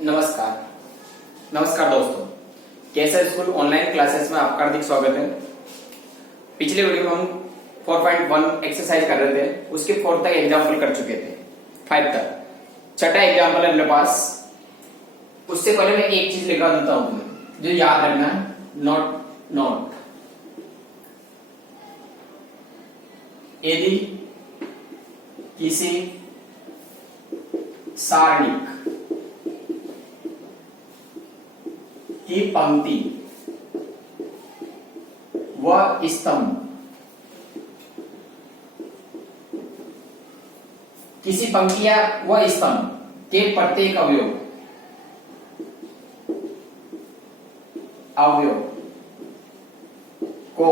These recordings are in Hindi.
नमस्कार नमस्कार दोस्तों, कैसा स्कूल ऑनलाइन क्लासेस में आपका हार्दिक स्वागत है। पिछले वीडियो में हम 4.1 एक्सरसाइज कर रहे थे, उसके 4 तक एग्जाम्पल कर चुके थे, 5 तक। छठा एग्जाम्पल है मेरे पास। उससे पहले मैं एक चीज लिखा देता हूं तुम्हें जो याद रखना है, नोट। यदि किसी सारणिक की पंक्ति व स्तंभ किसी पंक्ति या व स्तंभ के प्रत्येक अवयव को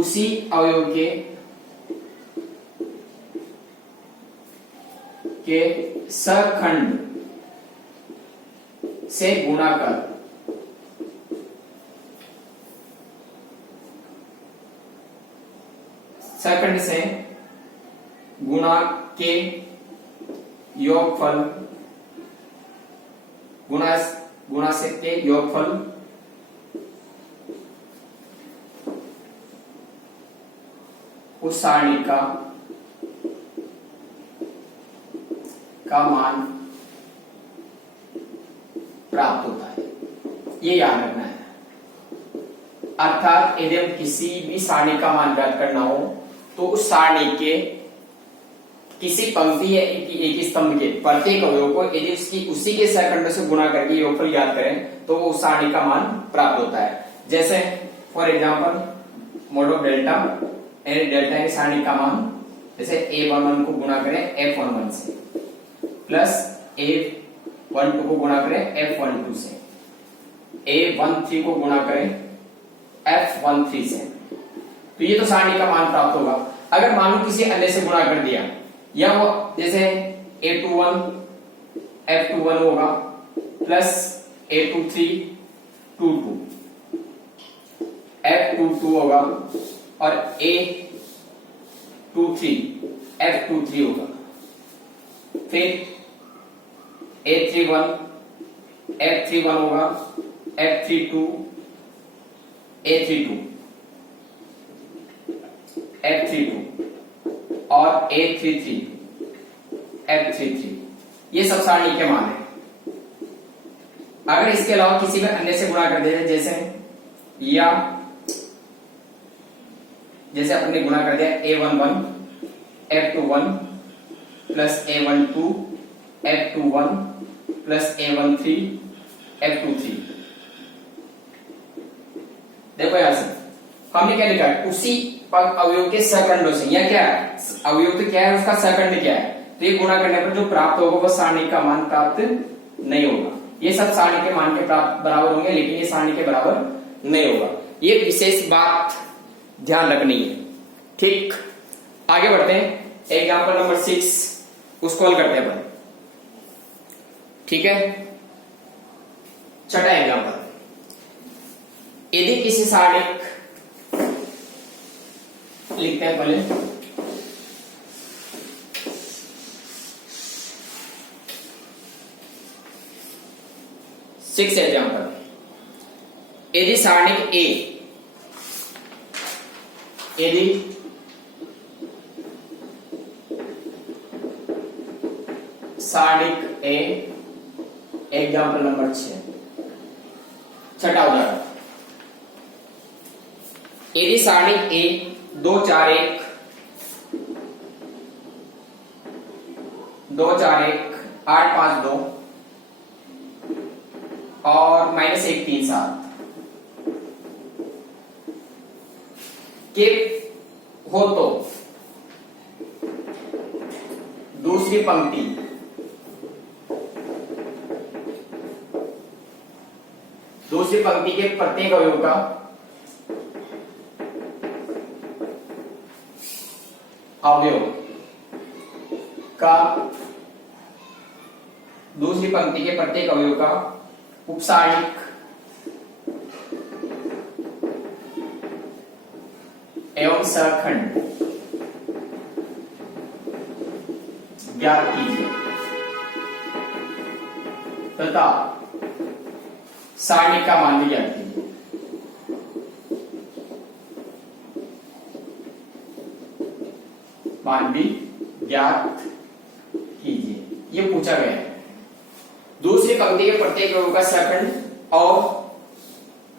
उसी अवयव के सखंड से गुणा कर सखंड से गुणा के योगफल गुणा से के योगफल उस सारणी का मान प्राप्त होता है। ये याद रखना है। अर्थात यदि हम किसी भी सारणी का मान ज्ञात करना हो तो उस सारणी के किसी पंक्ति या एक स्तंभ के प्रत्येक अवयव को यदि उसकी उसी के सहखंड से गुणा करके योगफल ज्ञात करें तो वो उस सारणी का मान प्राप्त होता है। जैसे for example mode of delta की सारणी का मान, जैसे A11 को गुणा करें F11 से प्लस A12 को गुणा करें F12 से, A13 को गुणा करें F13 से, तो ये तो सारणी का मान प्राप्त होगा। अगर मान लो किसी अन्य से गुणा कर दिया, या वो जैसे A21 F21 होगा प्लस A23 22 F22 होगा और A23 F23 होगा, फिर A31 F31 होगा, F32 A32 F32 और A33 F33। ये सब सारणी के मान है। अगर इसके अलावा किसी में अन्य से गुणा कर देते, जैसे अपने गुणा कर दिया A11 F21 plus A12 F21 plus A13 F23। देखो यहां से हमने क्या लिखा है, उसी अवयव के सहखंडों से, या क्या अवयव तो क्या है, उसका सहखंड क्या है, तो ये गुणा करने पर जो प्राप्त होगा वह सारणी का मान प्राप्त नहीं होगा। ये सब सारणी के मान के बराबर होंगे, लेकिन ये सारणी के बराबर नहीं होगा। ये विशेष बात ध्यान रखनी है। ठीक, आगे बढ़ते हैं। एग्जाम्पल नंबर 6 उसको हल करते हैं अपन। ठीक है, छठा एग्जाम्पल। यदि किसी सारणिक, लिखते हैं पहले, सिक्स एग्जाम्पल। यदि सारणिक ए, यदि सारणिक ए, एग्जाम्पल नंबर 6, छठा उदाहरण। यदि सारणिक ए 2 4 1 2 4 1 8 5 2 और -1 3 7 के हो तो दूसरी पंक्ति के प्रत्येक अवयव का दूसरी पंक्ति के प्रत्येक अवयव का उपसारणिक एवं सहखंड ज्ञात कीजिए। तथा सारणी का मान भी ज्ञात कीजिए। मान भी ज्ञात कीजिए, ये पूछा गया है। दूसरी पंक्ति के प्रत्येक अवयव का सखंड और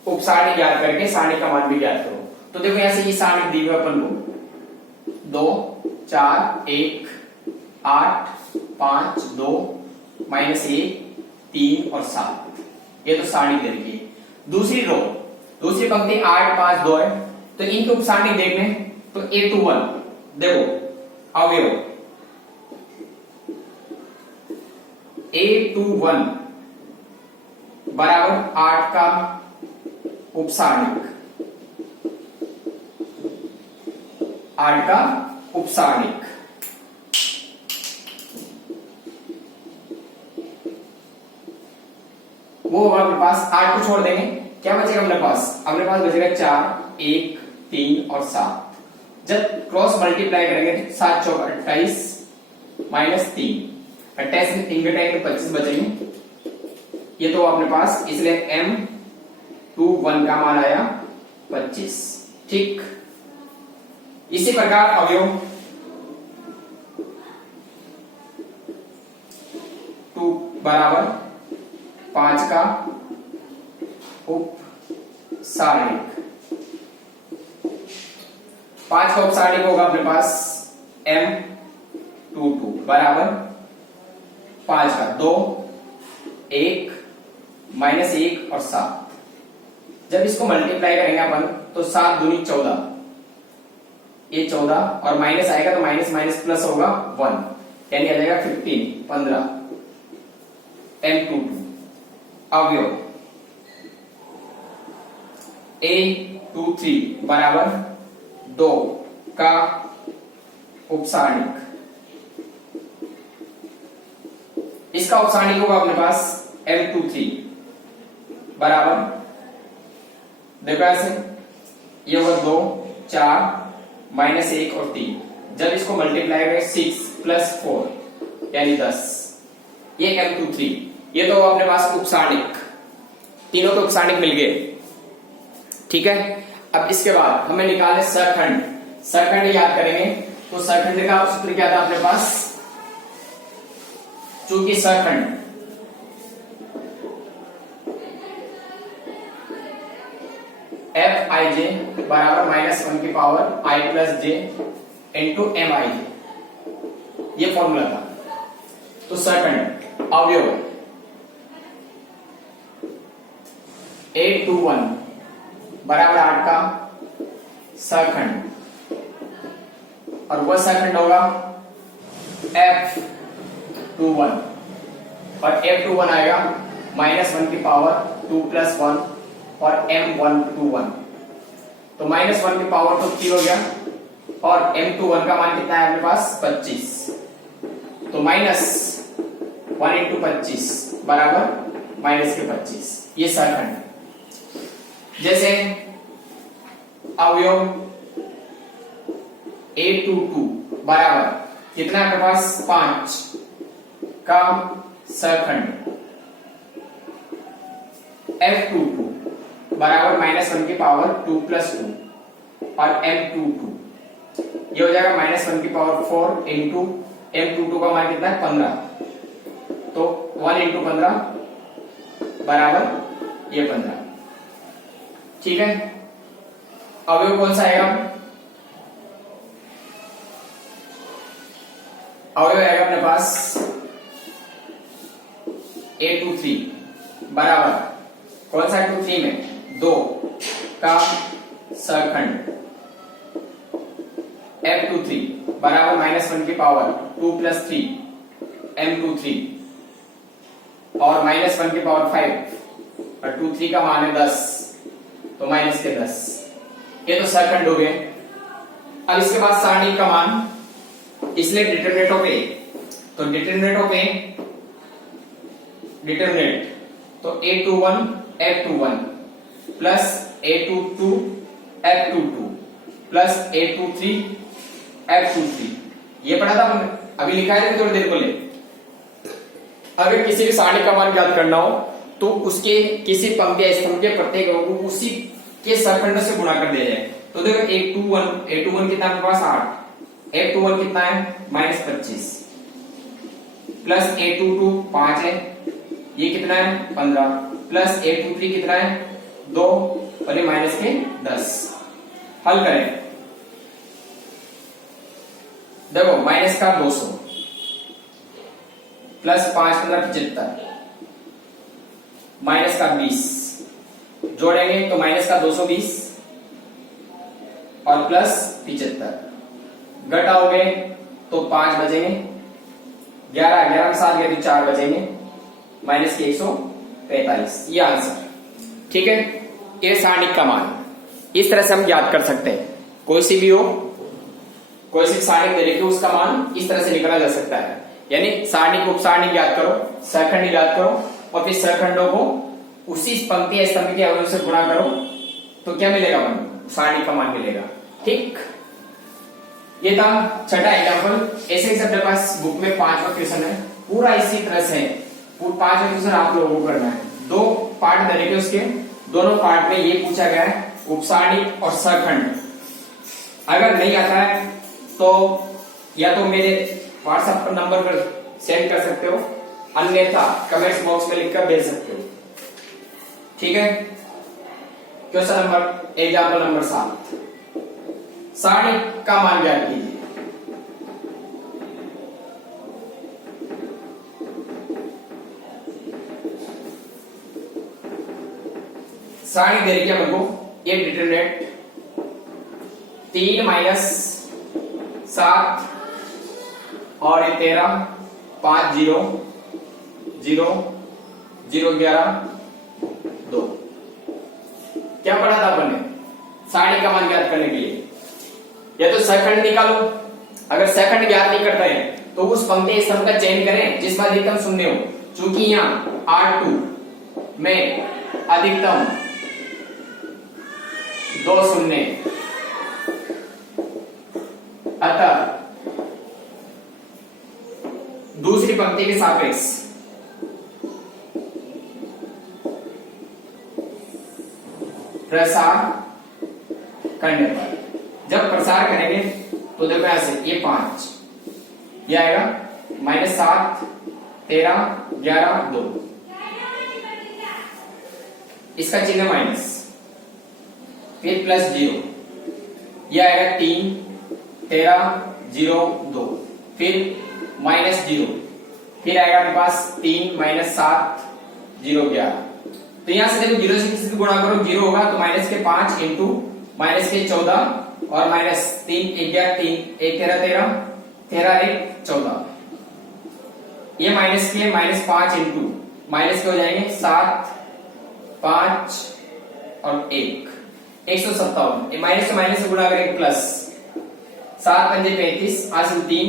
उपसारणी ज्ञात करके सारणी का मान भी ज्ञात करो। तो देखो यहां से ये सारणी दी हुई अपन को 2 4 1 8 5 2 -1 3 और 7, ये तो सारणी दे रखी है। दूसरी रो, दूसरी पंक्ति 8 5 2 है, तो इनकी उपसारणी देखने तो A21 देखो अवयव A21 बराबर 8 का उपसारणिक, 8 का उपसारणिक, वो होगा अपने पास। 8 को छोड़ देंगे, क्या बचेगा अपने पास? अपने पास बचेगा 4 1 3 और 7। जब क्रॉस मल्टीप्लाई करेंगे 7 चौक 28 -3, 28 में 3 घटाएंगे 25 बचेंगे, ये तो अपने पास, इसलिए M21 का मान आया 25। ठीक, इसी प्रकार अवयव 2 बराबर 5 का उपसारणिक, 5 का उपसारणिक होगा अपने पास M22 बराबर 5 का 2 1 -1 और 7। जब इसको मल्टीप्लाई करेंगे अपन तो 7 दूनी 14, ये 14 और माइनस आएगा तो माइनस माइनस प्लस होगा 1, यानी आ जाएगा 15 M22। अवयव A23 बराबर 2 का उपसारणिक, इसका उपसारणिक होगा अपने पास M23 बराबर, देखो ऐसे, ये होगा 2 4 -1 और 3। जब इसको मल्टीप्लाई करें 6 + 4 यानी 10, ये M23, ये तो अपने पास उपसारणिक, तीनों के उपसारणिक मिल गए। ठीक है, अब इसके बाद हमें निकालने सरखंड, सरखंड याद करेंगे तो सरखंड का सूत्र क्या था अपने पास? चूंकि सरखंड Fij बराबर -1 की power i + j into Mij, ये फॉर्मूला था। तो सरखंड अवयव A21 बराबर 8 का सरखंड, और वह सरखंड होगा F21, और F21 आएगा -1 की पावर 2 + 1 और M121, तो -1 की पावर तो 3 हो गया, और M21 का मान कितना है अपने पास? 25, तो -1 × 25 बराबर -25, ये सरखंड। जैसे अवयव A22 बराबर कितना है अपने पास? 5 का सरखंड, F22 बराबर -1 की पावर 2 + 2 और M22, ये हो जाएगा -1 की पावर 4 इंटू M22 का मान कितना है? 15, तो 1 × 15 बराबर ये 15। ठीक है, अवयव कौन सा आएगा? अवयव आएगा अपने पास A23 बराबर कौन सा 23 में? 2 का सरखंड, F23 बराबर -1 की पावर 2 + 3 M23, और -1 की पावर 5 और 23 का मान है 10, तो -10, ये तो सरखंड हो गए। अब इसके बाद सारणी का मान, इसलिए डिटरमिनेंट ऑफ A, तो डिटरमिनेंट ऑफ A, डिटरमिनेंट तो A21 F21 plus A22 F22 plus A23 F23, ये पढ़ा था हमने, अभी लिखा है थोड़ी देर पहले। अगर किसी भी सारणी का मान ज्ञात करना हो तो उसके किसी पंक्ति या स्तंभ के प्रत्येक रो को उसी के सरखंड से गुणा कर दिया जाए। तो देखो A21 कितना है आपके पास 8, F21 कितना है -25 प्लस A22 5 है, ये कितना है 15 प्लस A23 कितना है 2 और ये माइनस के 10। हल करें, देखो माइनस का 200 प्लस 5 15 75 माइनस का 20 जोड़ेंगे तो माइनस का 220 और प्लस 75 घटाओगे तो 5 बचेंगे, 11 में 7 गए तो 4 बचेंगे, माइनस के 145। ये आंसर, ठीक है। ये सारणिक का मान इस तरह से हम ज्ञात कर सकते हैं। कोई सी भी हो, कोई सी सारणिक दे रखी हो, उसका मान इस तरह से निकाला जा सकता है। यानी सारणिक उप सारणिक ज्ञात करो, सरखंड ज्ञात करो और फिर सरखंडों को उसी पंक्ति या स्तंभ के अवयव से गुणा करो तो क्या मिलेगा मान, सारणिक का मान मिलेगा। ठीक, ये था छठा एग्जाम्पल। ऐसे ही अपने पास बुक में 5वां क्वेश्चन है, पूरा इसी तरह से 5वां क्वेश्चन आप लोगों को करना है। 2 पार्ट तरीके उसके, दोनों पार्ट में ये पूछा गया है उपसारणिक और सरखंड। अगर नहीं आता है तो या तो मेरे व्हाट्सएप पर नंबर पर सेंड कर सकते हो, अन्यथा कमेंट्स बॉक्स में लिखकर भेज सकते हो, ठीक है। क्वेश्चन नंबर एग्जाम्पल नंबर 7, सारणिक का मान ज्ञात कीजिए। सारणी दे रही है हमको, एक डिटरमिनेंट 3 - 7 और 13 5 0 0 0 11 2। क्या पढ़ा था अपन ने सारणी का मान ज्ञात करने के लिए? या तो सरखंड निकालो, अगर सरखंड ज्ञात नहीं करते हैं तो उस पंक्ति स्तंभ का चयन करें जिसमें अधिकतम शून्य हो। चूंकि यहाँ R2 में अधिकतम 2 शून्य, अतः दूसरी पंक्ति के सापेक्ष प्रसार करने पर, जब प्रसार करेंगे तो देखो ऐसे, ये 5 ये आएगा -7 13 11 2, इसका चिन्ह माइनस, फिर +0, यह आएगा 3 13 0 2, फिर -0, फिर आएगा मेरे पास 3 -7 0 11। तो यहां से देखो 0 से किसी से गुणा करो 0 होगा तो -5 इंटू -14 और -3 11 3 1 13 13 13 1 14, ये -5 इंटू माइनस के हो जाएंगे 7 5 और 1 157। ये माइनस से माइनस से गुणा करेंगे प्लस, 7 पंजे 35 हासिल 3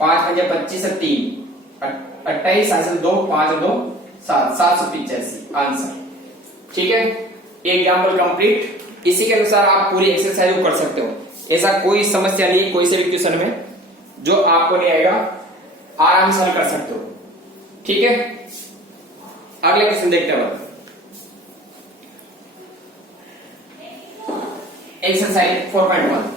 5 पंजे 25 और 3 28 हासिल 2 5 और 2 7 785 आंसर, ठीक है। Example complete. इसी के अनुसार आप पूरी एक्सरसाइज को कर सकते हो, ऐसा कोई समस्या नहीं कोई से भी क्वेश्चन में जो आपको नहीं आएगा, आराम से हल कर सकते हो, ठीक है। अगले क्वेश्चन देखते हैं। एक्सरसाइज 4.1,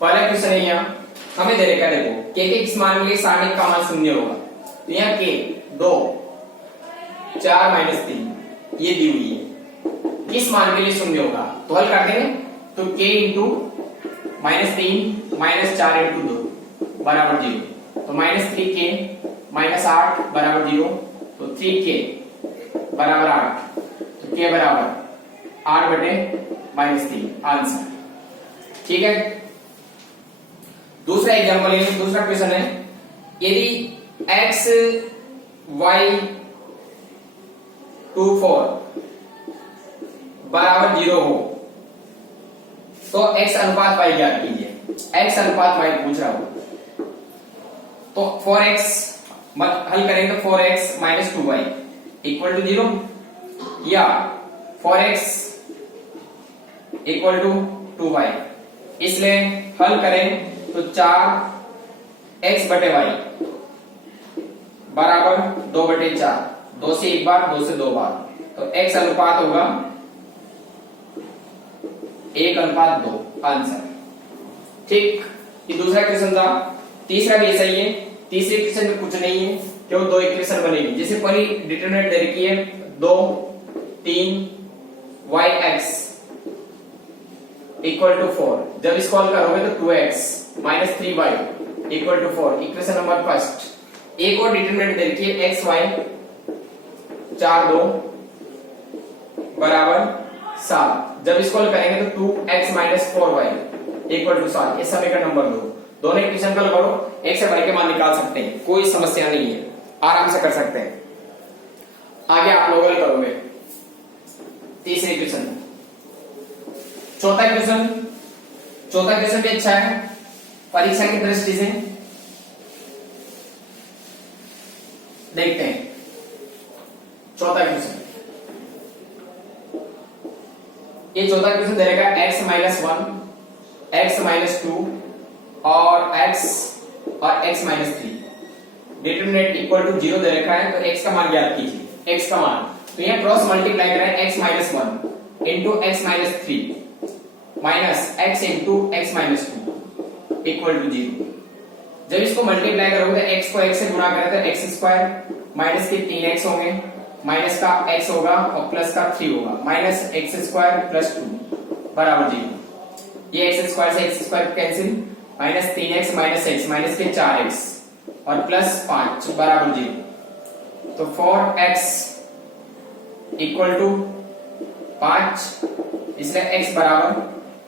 पहला क्वेश्चन है यहाँ हमें दे रखा, देखो के किस मान के लिए सारणिक का मान 0 होगा। तो यहाँ के 2 4 - 3 ये दी हुई है, किस मान के लिए 0 होगा? तो हल कर देंगे तो k इंटू -3 -4 इंटू 2 बराबर 0, तो -3k -8 बराबर 0, तो 3k बराबर 8, तो k बराबर 8/-3 आंसर, ठीक है। दूसरा एग्जांपल है, दूसरा क्वेश्चन है, यदि x y 24 बराबर 0 हो तो x अनुपात y ज्ञात कीजिए। x अनुपात y पूछ रहा हूं, तो 4x हल करेंगे तो 4x minus 2y equal to 0 या 4x इक्वल टू 2y। इसलिए हल करें तो 4x बटे y बराबर 2 बटे 4, 2 से एक बार 2 से 2 बार, तो x अनुपात होगा 1:2 आंसर। ठीक, ये दूसरा क्वेश्चन था। तीसरा भी ऐसा ही है। तीसरे क्वेश्चन में कुछ नहीं है, केवल 2 इक्वेशन बनेगी। जैसे पहली डिटरमिनेंट दे रखी है 2 3 yx इक्वल टू 4। जब इसको हल करोगे तो 2x minus 3y equal to 4, equation number first. एक और डिटरमिनेंट दे रखी है x y 4 2 बराबर 7। जब इसको हल करेंगे तो 2x minus 4y equal to 7। ये समीकरण नंबर 2। दोनों इक्वेशन को हल करो, x से y के मान निकाल सकते हैं, कोई समस्या नहीं है, आराम से कर सकते हैं। आगे आप लोग हल करोगे तीसरे इक्वेशन। चौथा क्वेश्चन भी अच्छा है परीक्षा की दृष्टि से। देखते हैं चौथा क्वेश्चन। ये चौथा क्वेश्चन दे रहेगा x माइनस 1 x माइनस 2 और x minus 3। Determinant equal to 0 दे रखा है, तो x का मान ज्ञात कीजिए। x का मान तो यहाँ क्रॉस मल्टीप्लाई करें x minus 1 into x minus 3 minus x into x minus 2 equal to 0। जब इसको मल्टीप्लाई करोगे तो x को x से गुणा करें तो x स्क्वायर माइनस के 3x होंगे, माइनस का x होगा और प्लस का 3 होगा, माइनस x स्क्वायर प्लस 2 बराबर 0। ये x स्क्वायर से x square cancel, minus 3x minus x minus के 4x और प्लस 5 बराबर 0। तो 4x इक्वल टू 5, इसलिए x बराबर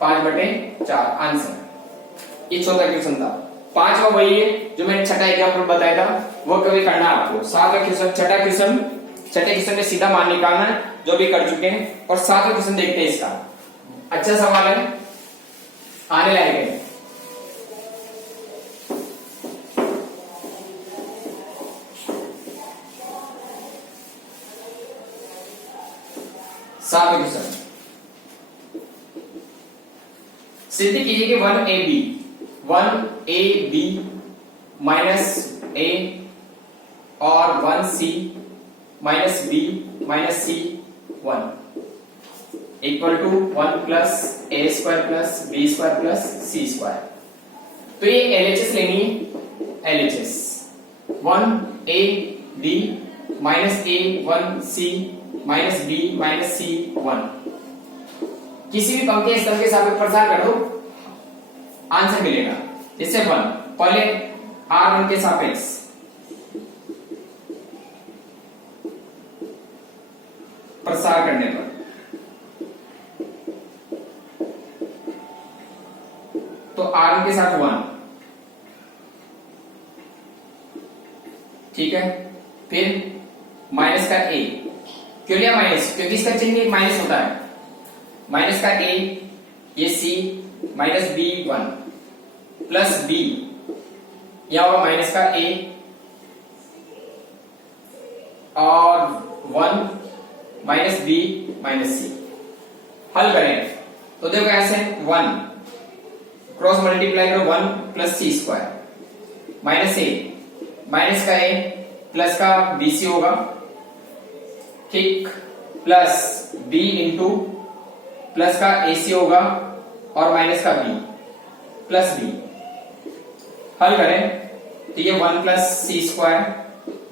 5 बटे 4 आंसर। ये चौथा क्वेश्चन था। पांचवा वही है जो मैंने छठा एग्जाम्पल बताया था, वो कभी करना आपको। सातवां क्वेश्चन छठे क्वेश्चन में सीधा मान निकालना है, जो भी कर चुके हैं। और सातवां क्वेश्चन देखते हैं इसका। अच्छा सवाल है, आने लायक है। सातवां क्वेश्चन, सिद्ध कीजिए कि 1ab माइनस a और 1c minus b minus c 1 equal to 1 plus a square plus b square plus c square. तो ये LHS लेनी है। LHS 1ab minus a 1c minus b minus c 1। किसी भी पंक्ति स्तंभ के सापेक्ष प्रसार कर दो, आंसर मिलेगा। इससे 1 पहले R1 के सापेक्ष प्रसार करने पर तो R1 के साथ 1, ठीक है। फिर माइनस का a, क्यों लिया माइनस? क्योंकि इसका चिन्ह माइनस होता है। माइनस का a, ये c minus b 1 plus b, यह होगा माइनस का a और 1 माइनस b माइनस c। हल करें तो देखो ऐसे 1 क्रॉस मल्टीप्लाई करो 1 plus c square minus a, minus का a प्लस का bc होगा, ठीक, प्लस b इंटू प्लस का ac होगा और माइनस का b प्लस b। हल करें तो ये 1 plus c square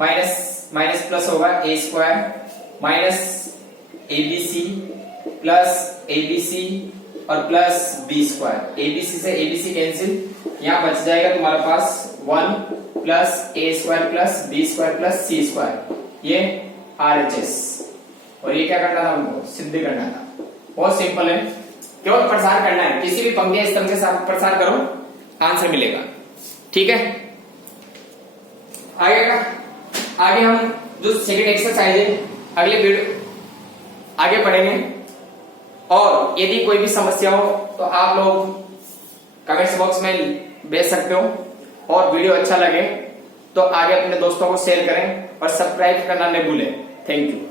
minus minus plus होगा a square minus abc plus abc और प्लस b स्क्वायर। abc से abc कैंसिल, यहां बच जाएगा तुम्हारे पास 1 plus a square plus b square plus c square. ये RHS। और ये क्या करना था हमको? सिद्ध करना था। बहुत सिंपल है, केवल प्रसार करना है। किसी भी पंक्ति स्तंभ के साथ प्रसार करो, आंसर मिलेगा। ठीक है, आगे हम जो सेकंड एक्सरसाइज है अगले वीडियो आगे पढ़ेंगे। और यदि कोई भी समस्या हो तो आप लोग कमेंट्स बॉक्स में भेज सकते हो। और वीडियो अच्छा लगे तो आगे अपने दोस्तों को शेयर करें और सब्सक्राइब करना न भूलें। Thank you.